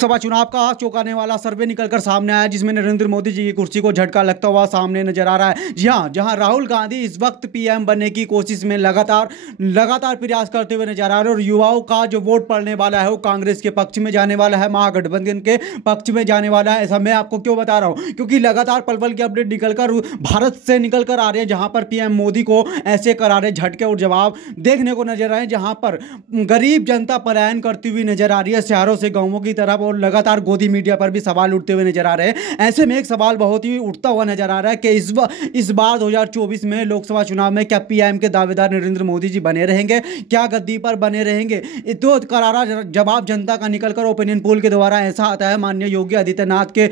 लोकसभा चुनाव का चौंकाने वाला सर्वे निकलकर सामने आया, जिसमें नरेंद्र मोदी जी की कुर्सी को झटका लगता हुआ सामने नजर आ रहा है। जी हां, जहां राहुल गांधी इस वक्त पीएम बनने की कोशिश में लगातार प्रयास करते हुए नजर आ रहे हैं और युवाओं का जो वोट पड़ने वाला है वो कांग्रेस के पक्ष में जाने वाला है, महागठबंधन के पक्ष में जाने वाला है। ऐसा मैं आपको क्यों बता रहा हूं, क्योंकि लगातार पल पल की अपडेट निकलकर भारत से निकलकर आ रहे हैं, जहां पर पीएम मोदी को ऐसे करारे झटके और जवाब देखने को नजर आए, जहां पर गरीब जनता पलायन करती हुई नजर आ रही है शहरों से गांवों की तरफ, और लगातार गोदी मीडिया पर भी सवाल उठते हुए नजर आ रहे हैं। ऐसे में एक सवाल बहुत ही उठता हुआ नजर आ रहा है कि इस बार 2024 में लोकसभा चुनाव में क्या पीएम के दावेदार नरेंद्र मोदी जी बने रहेंगे, क्या गद्दी पर बने रहेंगे? तो करारा जवाब जनता का निकलकर ओपिनियन पोल के द्वारा ऐसा आता है माननीय योगी आदित्यनाथ के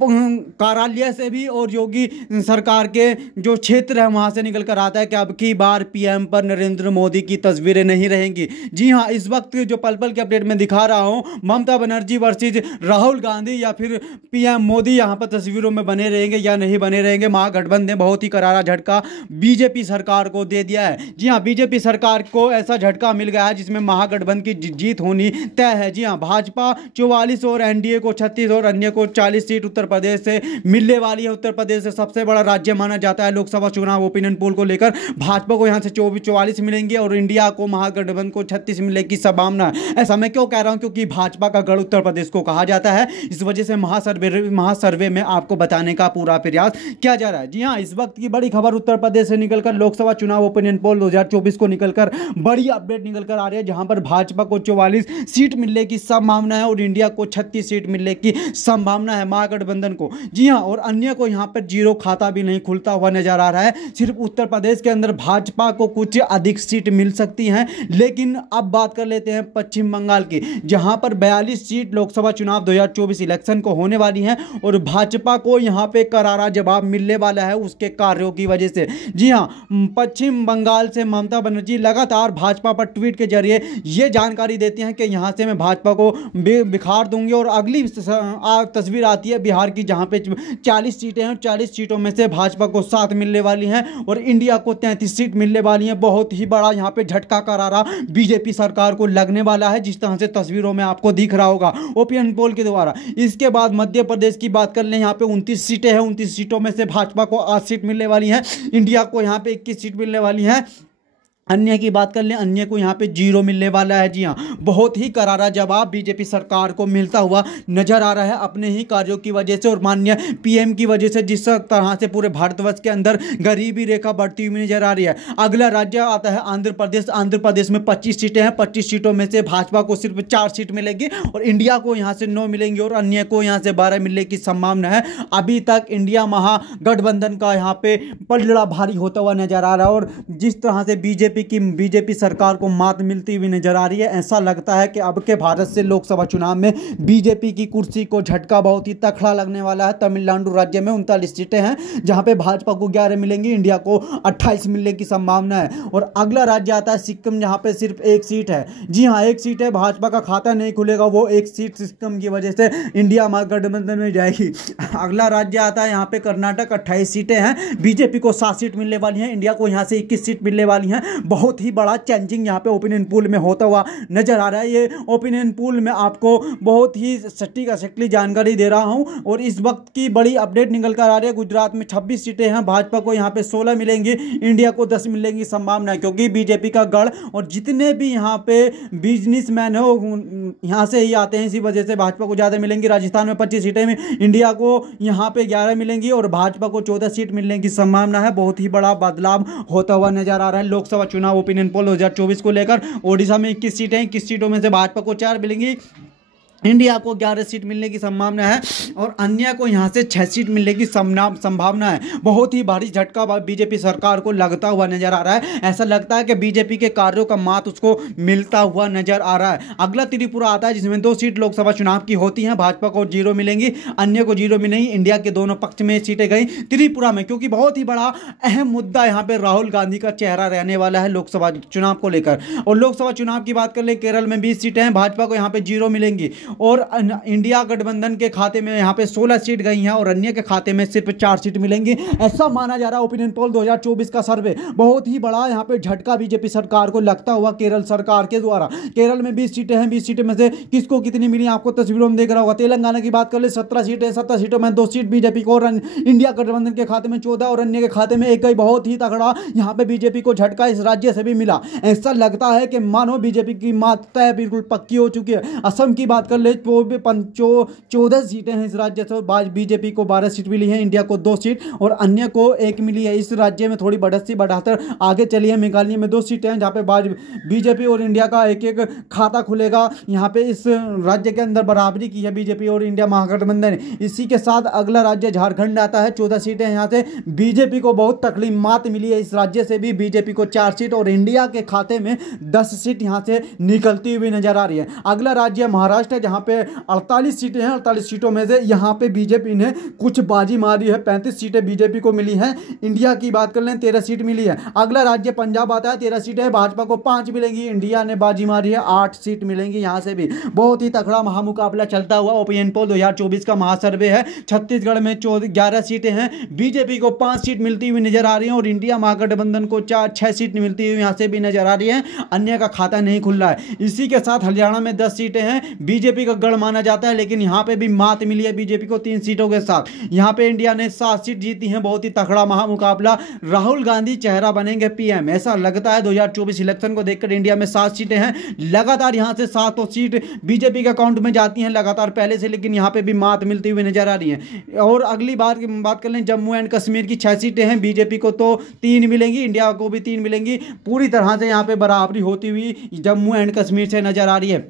कार्यालय से भी और योगी सरकार के जो क्षेत्र है वहां से निकल कर आता है कि अब की बार पीएम पर नरेंद्र मोदी की तस्वीरें नहीं रहेंगी। जी हां, इस वक्त जो पल पल के अपडेट में दिखा रहा हूं, ममता बनर्जी वर्सेज राहुल गांधी या फिर पीएम मोदी यहां पर तस्वीरों में बने रहेंगे या नहीं बने रहेंगे। महागठबंधन ने बहुत ही करारा झटका बीजेपी सरकार को दे दिया है। जी हां, बीजेपी सरकार को ऐसा झटका मिल गया है जिसमें महागठबंधन की जीत होनी तय है। जी हां, भाजपा 44 और एनडीए को 36 और अन्य को 40 सीट उत्तर प्रदेश से मिलने वाली है। उत्तर प्रदेश से सबसे बड़ा राज्य माना जाता है लोकसभा चुनाव ओपिनियन पोल को लेकर। भाजपा को यहां से 44 मिलेंगे और इंडिया को महागठबंधन को 36 मिलने की संभावना है। ऐसा मैं क्यों कह रहा हूं, क्योंकि भाजपा का गढ़ उत्तर प्रदेश को कहा जाता है। इस वजह से महासर्वे में आपको बताने का पूरा प्रयास किया जा रहा है। जी हां, इस वक्त की बड़ी खबर उत्तर प्रदेश से निकलकर लोकसभा चुनाव ओपिनियन पोल 2024 को निकलकर बड़ी अपडेट निकलकर आ रही है, जहां पर भाजपा को 44 सीट मिलने की संभावना है और इंडिया को 36 सीट मिलने की संभावना है महागठबंधन को। जी हां, और अन्य को यहां पर जीरो खाता भी नहीं खुलता हुआ नजर आ रहा है। सिर्फ उत्तर प्रदेश के अंदर भाजपा को कुछ अधिक सीट मिल सकती हैं। लेकिन अब बात कर लेते हैं पश्चिम बंगाल की, जहां पर 42 सीट लोकसभा चुनाव 2024 इलेक्शन को होने वाली हैं और भाजपा को यहां पे करारा जवाब मिलने वाला है उसके कार्यों की वजह से। जी हां, पश्चिम बंगाल से ममता बनर्जी लगातार भाजपा पर ट्वीट के जरिए यह जानकारी देती हैं कि यहां से मैं भाजपा को बिखार दूंगी, और अगली तस्वीर आती है बिहार की, जहां पे 40 सीटें हैं और 40 सीटों में से भाजपा को 7 मिलने वाली हैं और इंडिया को 33 सीट मिलने वाली हैं। बहुत ही बड़ा यहां पे झटका करारा बीजेपी सरकार को लगने वाला है, जिस तरह से तस्वीरों में आपको दिख रहा होगा ओपिनियन पोल के द्वारा। इसके बाद मध्य प्रदेश की बात कर लें, यहां पे 29 सीटें हैं। 29 सीटों में से भाजपा को 8 सीट मिलने वाली हैं, इंडिया को यहां पे 21 सीट मिलने वाली हैं। अन्य की बात कर लें, अन्य को यहाँ पे 0 मिलने वाला है। जी हाँ, बहुत ही करारा जवाब बीजेपी सरकार को मिलता हुआ नजर आ रहा है अपने ही कार्यों की वजह से और माननीय पीएम की वजह से, जिस तरह से पूरे भारतवर्ष के अंदर गरीबी रेखा बढ़ती हुई नजर आ रही है। अगला राज्य आता है आंध्र प्रदेश। आंध्र प्रदेश में 25 सीटें हैं। 25 सीटों में से भाजपा को सिर्फ 4 सीट मिलेगी और इंडिया को यहाँ से 9 मिलेंगी और अन्य को यहाँ से 12 मिलने की संभावना है। अभी तक इंडिया महागठबंधन का यहाँ पे पलड़ा भारी होता हुआ नजर आ रहा है और जिस तरह से बीजेपी सरकार को मात मिलती हुई नजर आ रही है, ऐसा लगता है कि अब के भारत से लोकसभा चुनाव में बीजेपी की कुर्सी को झटका बहुत ही तगड़ा लगने वाला है। तमिलनाडु राज्य में 39 सीटें हैं, जहां पे भाजपा को 11 मिलेंगी, इंडिया को 28 मिलने की संभावना है। और अगला राज्य आता है सिक्किम, जहां पे सिर्फ 1 सीट है। जी हां, 1 सीट है। भाजपा का खाता नहीं खुलेगा, वो 1 सीट सिक्किम की वजह से इंडिया महागठबंधन में जाएगी। अगला राज्य आता है यहाँ पे कर्नाटक। 28 सीटें हैं, बीजेपी को 7 सीट मिलने वाली हैं, इंडिया को यहाँ से 21 सीट मिलने वाली हैं। बहुत ही बड़ा चेंजिंग यहाँ पे ओपिनियन पोल में होता हुआ नजर आ रहा है। ये ओपिनियन पोल में आपको बहुत ही सटीक जानकारी दे रहा हूं और इस वक्त की बड़ी अपडेट निकल कर आ रही है। गुजरात में 26 सीटें हैं, भाजपा को यहाँ पे 16 मिलेंगी, इंडिया को 10 मिलने की संभावना है, क्योंकि बीजेपी का गढ़ और जितने भी यहाँ पे बिजनेसमैन हो यहाँ से ही आते हैं, इसी वजह से भाजपा को ज़्यादा मिलेंगी। राजस्थान में 25 सीटें में इंडिया को यहाँ पे 11 मिलेंगी और भाजपा को 14 सीट मिलने की संभावना है। बहुत ही बड़ा बदलाव होता हुआ नजर आ रहा है लोकसभा चुनाव ओपिनियन पोल 2024 को लेकर। ओडिशा में 21 सीटें हैं, 21 सीटों में से भाजपा को 4 मिलेंगी, इंडिया को 11 सीट मिलने की संभावना है और अन्य को यहां से 6 सीट मिलने की संभावना है। बहुत ही भारी झटका बीजेपी सरकार को लगता हुआ नजर आ रहा है। ऐसा लगता है कि बीजेपी के कार्यों का मात उसको मिलता हुआ नजर आ रहा है। अगला त्रिपुरा आता है, जिसमें 2 सीट लोकसभा चुनाव की होती हैं। भाजपा को 0 मिलेंगी, अन्य को 0 मिलेंगी, इंडिया के दोनों पक्ष में सीटें गई त्रिपुरा में, क्योंकि बहुत ही बड़ा अहम मुद्दा यहाँ पे राहुल गांधी का चेहरा रहने वाला है लोकसभा चुनाव को लेकर। और लोकसभा चुनाव की बात कर ले, केरल में 20 सीटें हैं, भाजपा को यहाँ पे 0 मिलेंगी और इंडिया गठबंधन के खाते में यहाँ पे 16 सीट गई हैं और अन्य के खाते में सिर्फ 4 सीट मिलेंगी, ऐसा माना जा रहा है। ओपिनियन पोल 2024 का सर्वे बहुत ही बड़ा यहाँ पे झटका बीजेपी सरकार को लगता हुआ केरल सरकार के द्वारा। केरल में 20 सीटें हैं, 20 सीटें में से किसको कितनी मिली आपको तस्वीरों में देख रहा होगा। तेलंगाना की बात कर ले 17 सीटें, 17 सीटों में 2 सीट बीजेपी को और इंडिया गठबंधन के खाते में 14 और अन्य के खाते में एक। बहुत ही तगड़ा यहाँ पे बीजेपी को झटका इस राज्य से भी मिला। ऐसा लगता है कि मानो बीजेपी की मात बिल्कुल पक्की हो चुकी है। असम की बात कर ले तो 14 सीटें हैं इस राज्य से, बीजेपी को 12 सीट मिली है, इंडिया को 2 सीट और अन्य को 1 मिली है। इस राज्य में थोड़ी बढ़त बढ़ाकर आगे चली है। मेघालय में 2 सीटें हैं जहाँ पे बीजेपी और इंडिया का एक एक खाता खुलेगा। यहाँ पे इस राज्य के अंदर बराबरी की है बीजेपी और इंडिया महागठबंधन ने। इसी के साथ अगला राज्य झारखंड आता है, 14 सीटें यहाँ से बीजेपी को बहुत तकलीफ मात मिली है। इस राज्य से भी बीजेपी को 4 सीट और इंडिया के खाते में 10 सीट यहाँ से निकलती हुई नजर आ रही है। अगला राज्य महाराष्ट्र है जहाँ पे 48 सीटें हैं। 48 सीटों में से यहाँ पे बीजेपी ने कुछ बाजी मारी है, 35 सीटें बीजेपी को मिली हैं। इंडिया की बात कर लें 13 सीट मिली है। अगला राज्य पंजाब आता है, 13 सीटें, भाजपा को 5 मिलेंगी, इंडिया ने बाजी मारी है, 8 सीट मिलेंगी। यहाँ से भी बहुत ही तगड़ा महामुकाबला चलता हुआ ओपिनियन पोल 2024 का महासर्वे है। छत्तीसगढ़ में 11 सीटें हैं, बीजेपी को 5 सीट मिलती हुई नजर आ रही है और इंडिया महागठबंधन को 6 सीट मिलती हुई यहाँ से भी नजर आ रही है। अन्य का खाता नहीं खुल रहा है। इसी के साथ हरियाणा में 10 सीटें हैं, बीजेपी का गढ़ माना जाता है, लेकिन यहाँ पे भी मात मिली है बीजेपी को 3 सीटों के साथ। यहाँ पे इंडिया ने 7 सीट जीती हैं। बहुत ही तगड़ा महामुकाबला, राहुल गांधी चेहरा बनेंगे पीएम, ऐसा लगता है। 2024 इलेक्शन को देखकर इंडिया में 7 सीटें हैं, लगातार यहाँ से 7 सीट बीजेपी के अकाउंट में जाती हैं लगातार पहले से, लेकिन यहाँ पे भी मात मिलती हुई नजर आ रही है। और अगली बार की बात कर लें जम्मू एंड कश्मीर की 6 सीटें हैं, बीजेपी को तो 3 मिलेंगी, इंडिया को भी 3 मिलेंगी। पूरी तरह से यहाँ पे बराबरी होती हुई जम्मू एंड कश्मीर से नजर आ रही है।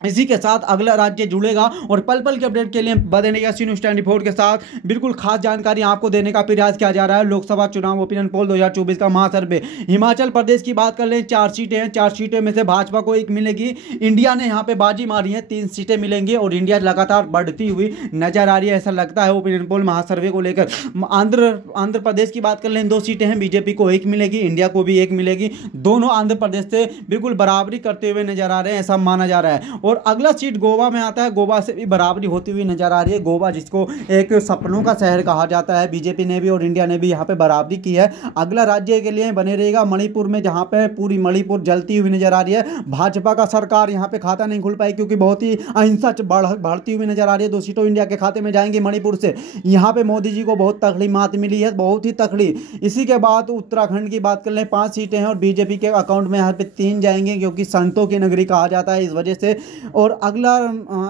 इसी के साथ अगला राज्य जुड़ेगा और पल पल के अपडेट के लिए बने रहिएगा सी न्यूज़ 24 के साथ। बिल्कुल खास जानकारी आपको देने का प्रयास किया जा रहा है। लोकसभा चुनाव ओपिनियन पोल 2024 का महासर्वे। हिमाचल प्रदेश की बात कर लें 4 सीटें हैं, 4 सीटें में से भाजपा को 1 मिलेगी। इंडिया ने यहाँ पे बाजी मारी है, 3 सीटें मिलेंगी और इंडिया लगातार बढ़ती हुई नजर आ रही है, ऐसा लगता है ओपिनियन पोल महासर्वे को लेकर। आंध्र प्रदेश की बात कर लें 2 सीटें हैं, बीजेपी को 1 मिलेगी, इंडिया को भी 1 मिलेगी। दोनों आंध्र प्रदेश से बिल्कुल बराबरी करते हुए नजर आ रहे हैं, ऐसा माना जा रहा है। और अगला सीट गोवा में आता है, गोवा से भी बराबरी होती हुई नजर आ रही है। गोवा जिसको एक सपनों का शहर कहा जाता है, बीजेपी ने भी और इंडिया ने भी यहाँ पे बराबरी की है। अगला राज्य के लिए बने रहेगा मणिपुर में, जहाँ पे पूरी मणिपुर जलती हुई नजर आ रही है। भाजपा का सरकार यहाँ पे खाता नहीं खुल पाई क्योंकि बहुत ही अहिंसा बढ़ती हुई नजर आ रही है। 2 सीटों इंडिया के खाते में जाएंगी मणिपुर से। यहाँ पे मोदी जी को बहुत तगड़ी मात मिली है, बहुत ही तगड़ी। इसी के बाद उत्तराखंड की बात कर लें 5 सीटें हैं और बीजेपी के अकाउंट में यहाँ पे 3 जाएंगे क्योंकि संतों की नगरी कहा जाता है इस वजह से। और अगला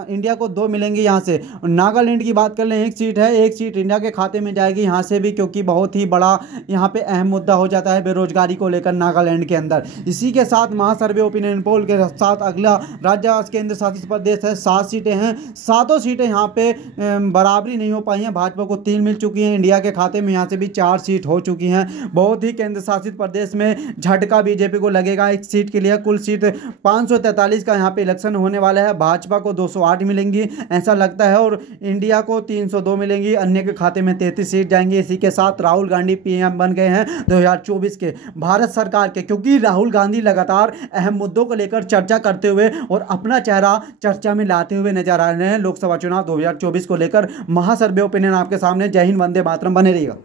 इंडिया को 2 मिलेंगे यहाँ से। नागालैंड की बात कर लें 1 सीट है, 1 सीट इंडिया के खाते में जाएगी यहाँ से भी, क्योंकि बहुत ही बड़ा यहाँ पे अहम मुद्दा हो जाता है बेरोजगारी को लेकर नागालैंड के अंदर। इसी के साथ महासर्वे ओपिनियन पोल के साथ अगला राज्य केंद्र शासित प्रदेश है, 7 सीटें हैं। 7 सीटें यहाँ पे बराबरी नहीं हो पाई हैं, भाजपा को 3 मिल चुकी हैं, इंडिया के खाते में यहाँ से भी 4 सीट हो चुकी हैं। बहुत ही केंद्र शासित प्रदेश में झटका बीजेपी को लगेगा 1 सीट के लिए। कुल सीट 543 का यहाँ पे इलेक्शन होने वाला है। भाजपा को 208 मिलेंगी ऐसा लगता है और इंडिया को 302 मिलेंगी, अन्य के खाते में 33 सीट जाएंगी। इसी के साथ राहुल गांधी पीएम बन गए हैं 2024 के भारत सरकार के, क्योंकि राहुल गांधी लगातार अहम मुद्दों को लेकर चर्चा करते हुए और अपना चेहरा चर्चा में लाते हुए नजर आ रहे हैं। लोकसभा चुनाव 2024 को लेकर महासर्वे ओपिनियन आपके सामने। जय हिंद, वंदे मातरम, बने रहिएगा।